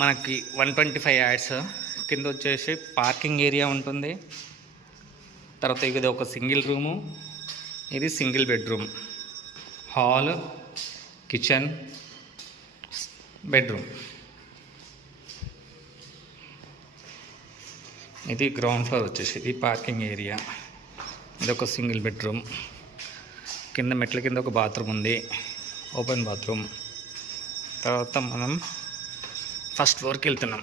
మనకి 125 యాడ్స్ కింద వచ్చేసి పార్కింగ్ ఏరియా ఉంటుంది. తర్వాత ఇది ఒక సింగిల్ రూము, ఇది single bedroom, hall, kitchen, bedroom. ఇది గ్రౌండ్ ఫ్లోర్ వచ్చేసి ఇది పార్కింగ్ ఏరియా. ఇది ఒక సింగిల్ బెడ్రూమ్, కింద మెట్ల కింద ఒక బాత్రూమ్ ఉంది, ఓపెన్ బాత్రూమ్. తర్వాత మనం ఫస్ట్ ఫ్లోర్కి వెళ్తున్నాం.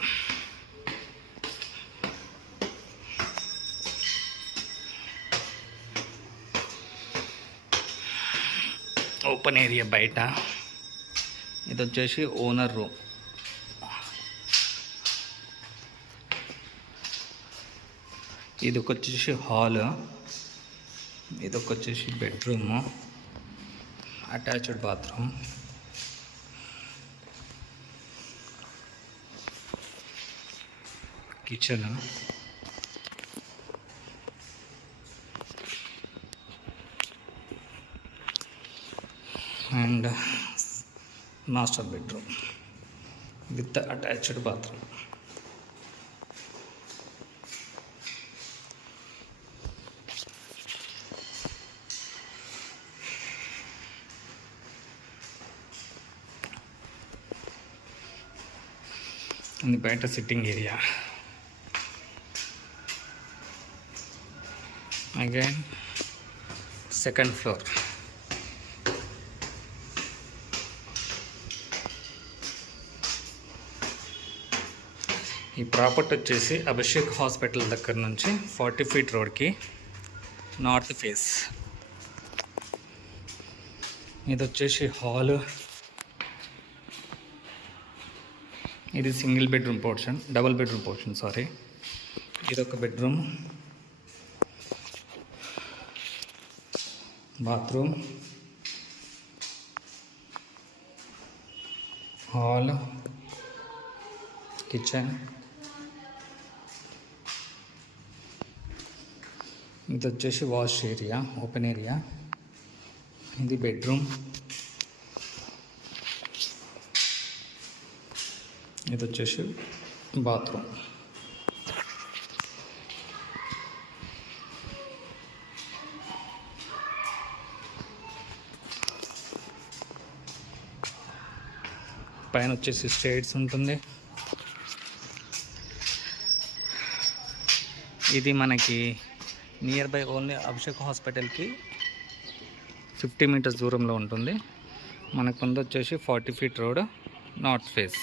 ఓపెన్ ఏరియా బయట. ఇది వచ్చేసి ఓనర్ రూమ్. ఇది వచ్చేసి హాల్, ఇది వచ్చేసి bedroom, attached bathroom. Kitchen, and master bedroom with attached bathroom. ఇది బయట sitting area. Again second floor. ఈ ప్రాపర్టీ వచ్చేసి అభిషేక్ హాస్పిటల్ దగ్గర నుంచి 40 ఫీట్ రోడ్కి నార్త్ ఫేస్. ఇది వచ్చేసి హాల్, ఇది single bedroom portion, double bedroom portion sorry. ఇది ఒక బెడ్రూమ్, బాత్రూమ్, హాల్, కిచెన్. ఇది వచ్చేసి వాష్ ఏరియా, ఓపెన్ ఏరియా. ఇది బెడ్రూమ్, ఇది వచ్చేసి బాత్రూమ్. పైన వచ్చేసి స్టేర్స్ ఉంటుంది. ఇది మనకి నియర్ బై ఓన్లీ అభిషేక్ హాస్పిటల్కి 50 మీటర్స్ దూరంలో ఉంటుంది. మనకు ముందు వచ్చేసి 40 ఫీట్ రోడ్ నార్త్ ఫేస్.